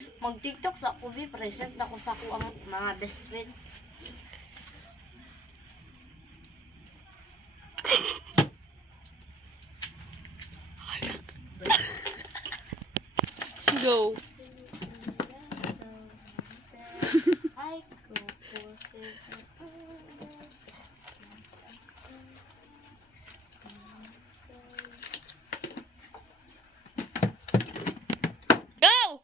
Mag-TikTok sa ako, be. Present ako sa ako ang mga best friend. Go. Ay, ko po Go!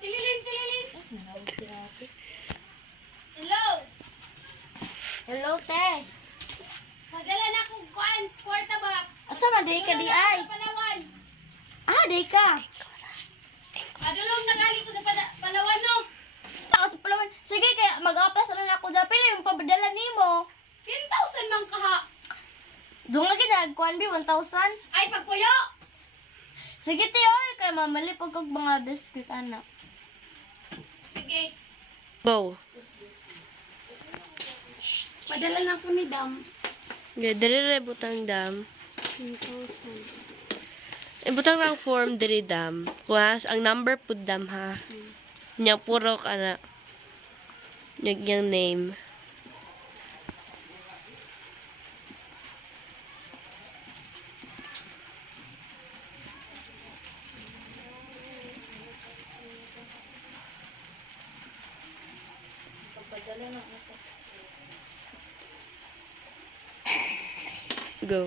Tililin, tililin. Hello. Hello, te. Madala na akong kuan, kwarta ba? Asa man day ka di ay? Sa Palawan. Ah, day ka. Adulong nagali ko sa Palawan, no? Ako sa Palawan. Sige, kaya mag-apply na ako dyan. Pila yung pabadala nimo. 10,000 man kaha. Doon lagi na, kuhan be, 1,000. Ay, pagpuyo. Sige, te, oy. Kaya mamali pag kag mga biscuit, anak. Sige. Go. Padala na ko ni Dam. Okay, dali butang dam. 10,000. Butang lang form diri dam. Kuwas ang number pud dam ha. Nya puro kana. Yung name. Pagpadala na ako. Go.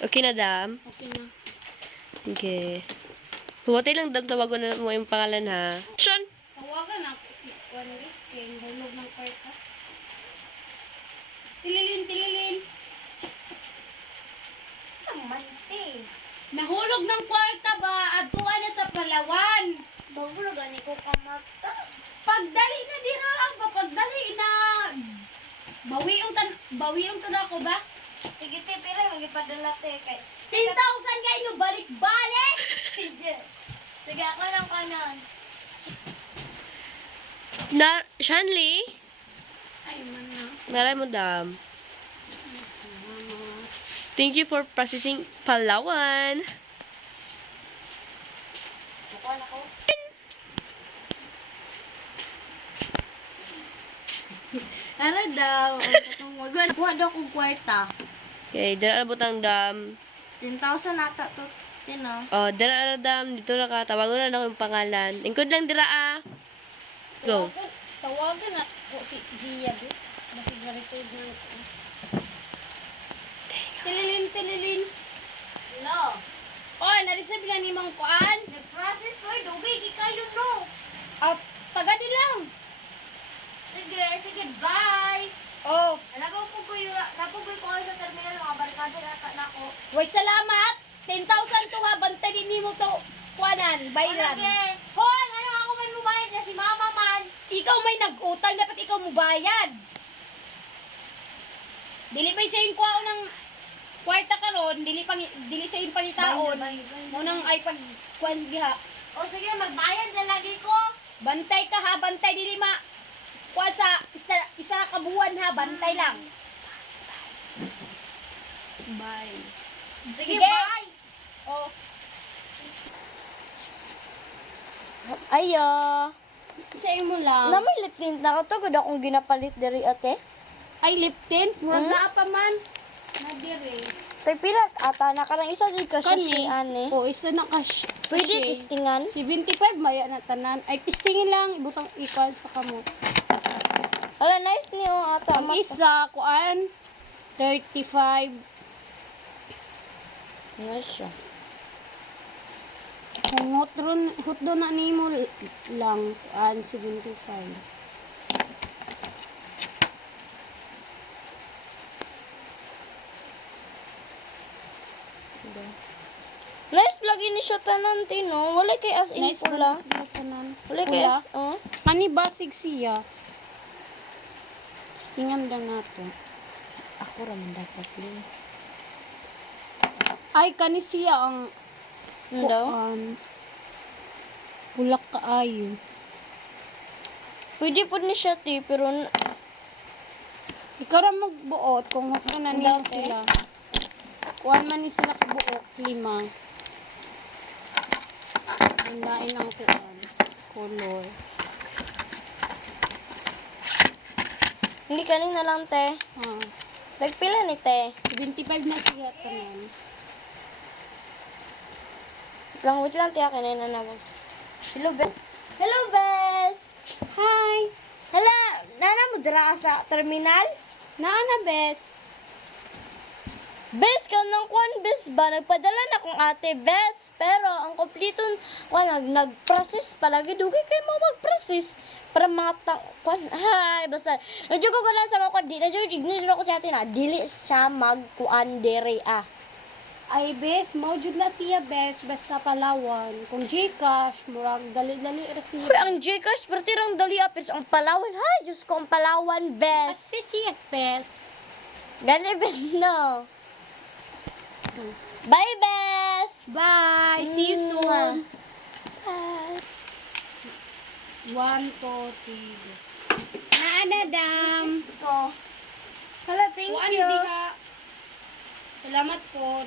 Okay na, dam? Okay na. Okay. Huwatay lang, dam. Tawagan na mo yung pangalan, ha? Sean! Tawagan ako si Juan Rick. Kaya yung hulog ng kwarta. Tililin, tililin. Saman, te. Nahulog ng kwarta ba? Adtuan na sa Palawan. Bago na gani ko kamata. Pagdali na dira ba? Pagdali na. Bawi yung tan ako ba? Sige, te, pila magipadala, te. Kay 10,000 kayo balik-balik. Sige. Sige, ako lang kanan. Na, Shanley? Ay, man na. Naray mo, dam. Thank you for processing Palawan. Ako na ko. Ano daw? Ang wag kuha daw kong kwarta. Okay, dara butang dam. 10,000 ata to. Tino. Oh, dara dam. Dito na ka. Tawagan na ako yung pangalan. Ingkod lang dira, ah. Go. Tawagan na ko si Gia, di. Bakit na-receive na ito? Tililin, tililin. No. Oh, na-receive na ni Mang Kuan. Nag-process ko. Dugay, di kayo, no. Out, tagadi lang. Sige, sige, bye. Oh, Napo ko sa terminal, mga barkada ata na ako. way salamat. 10,000 to ha, bantay din mo to. Kuanan, bayran. Sige. Hoy, ano ako may mubayad na si mama man. Ikaw may nag-utang, dapat ikaw mo bayad. Dili pa sa yung kuwaon ng kwarta karon, dili sa yung pangitaon. Munang ay pag kuan diha. O sige, magbayad na lagi ko. Bantay ka ha, bantay dili ma. Kuan sa isa ka buwan ha, bantay lang. Bye. Sige, Sige. bye. Oh, Ayo. sa imo lang. Namay lip tint na ako to. Gud akong ginapalit diri ate. Ay lip tint, murag Hmm? naa pa man. Na dire. Tay pilat ata na karang isa jud ka Kani. si ane. Oh, isa na ka. Pwede testingan. 75 maya na tanan. Ay testingin lang ibutang ikal sa kamo. Wala nice niyo ata. Ang isa kuan 35. Nice siya. Kung hutdo na nimo lang kuan 75. Nice lagi ni siya tanan tino. Wala kay as in Nice pula. ba sila tanan? Wala kay Pula? as oh. Ani basig siya. Testingan lang nato. Ako ra man dapat din. Ay, kani siya ang Ano daw? bulak kaayo. Pwede po ni siya, ti, pero Ikaw ra magbuot kung na nila Dati. sila. Kuan man ni sila kabuok, 5. Ang lain ang kuan. Color. hindi kaning na lang, te. Ah, Nagpila ni, te. 75 na siya tanan. Lang, wait lang, te. Akin na naman. Hello, Bes. Hello, Bes. Hi! Hala, nana mo dira ka sa terminal? Naana, bes? Bes, ka nang kwan, Bes ba? Nagpadala na kong ate, Bes. Pero, ang kompleto, kwan, nag-process palagi. Dugay kayo mo mag-process. Para mga kwan, hay, basta. Nadyo ko lang sa mga kwan, di, nadyo, ignore ko siya na, dili siya mag-kuan dere, ah. Ay, bes, maujud na siya, bes. Basta Palawan. Kung Gcash, murag dali-dali ra siya. Uy, ang Gcash, pertirang dali apis, ang Palawan, hay, Diyos ko, ang Palawan, Bes. Kasi siya, bes. Gani, Bes, no. Bye, Bes. Bye! See you soon! Bye. 1, 2, 3. Naana, dam. So, hala, thank Kuan you. diha. Salamat po.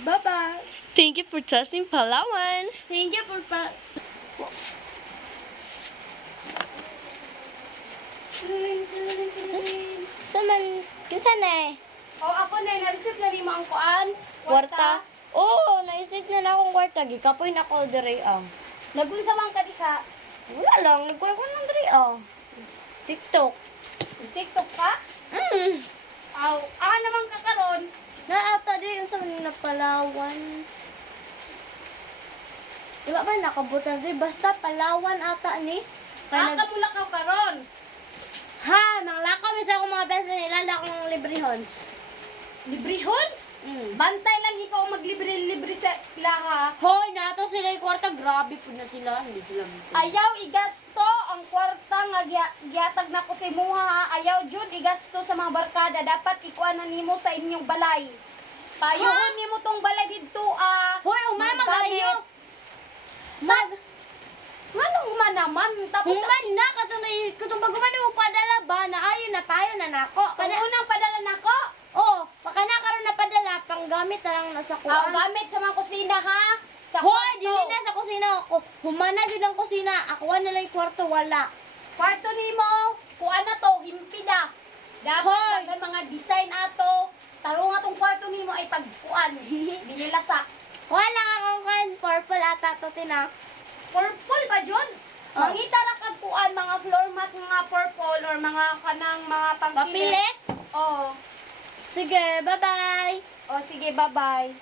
Bye-bye. Thank you for trusting Palawan. Thank you for Saman, kinsa na eh? O, ako na, na-receive na ni ang kuan. Kwarta? Oo, naisip na akong kwarta. Gikapoy na ako dire ah. Nagulsa man ka diha. Wala lang, nagkuha ko ng dire ah. TikTok. TikTok ka? Aw, naman ka karon. Naata din yung sa na Palawan. Diba ba nakabutan din? Basta Palawan ata ni. Kaya Aka mula ka karon. Ha, manglakaw isa akong mga best friend nila akong librehon. Librehon? Bantay lang ikaw maglibre-libre sa ilaha. Hoy, nato sila yung kwarta. Grabe po na sila. Hindi sila Ayaw igasto ang kwarta nga gihatag na ko sa imuha. Ha? Ayaw jud igasto sa mga barkada. Dapat ikuan na nimo sa inyong balay. Payuhon nimo tong balay didto Hoy, umama kayo. Ngano man naman tapos Human na, katong pag-umani mo padala ba, na ayon na payo na nako. kung unang padala nako. Oh, baka na karon na padala, panggamit na lang nasa kuwan. Gamit sa mga kusina ha. Sa Hoy, kwarto. dili na sa kusina ako. Humana jud ang kusina. Ako na lang yung kwarto, wala. Kwarto nimo, kuan na to, himpida. Dapat Hoy! dagan mga design ato. Tarong atong kwarto nimo ay pagkuan. Binilasak. Wala akong kan purple ata to tina. Purple ba jud? Oh. Mangita ra kag kuan mga floor mat mga purple or mga kanang mga pangpilit. Papilit? Oh. Sige, bye-bye. Oh sige, bye-bye.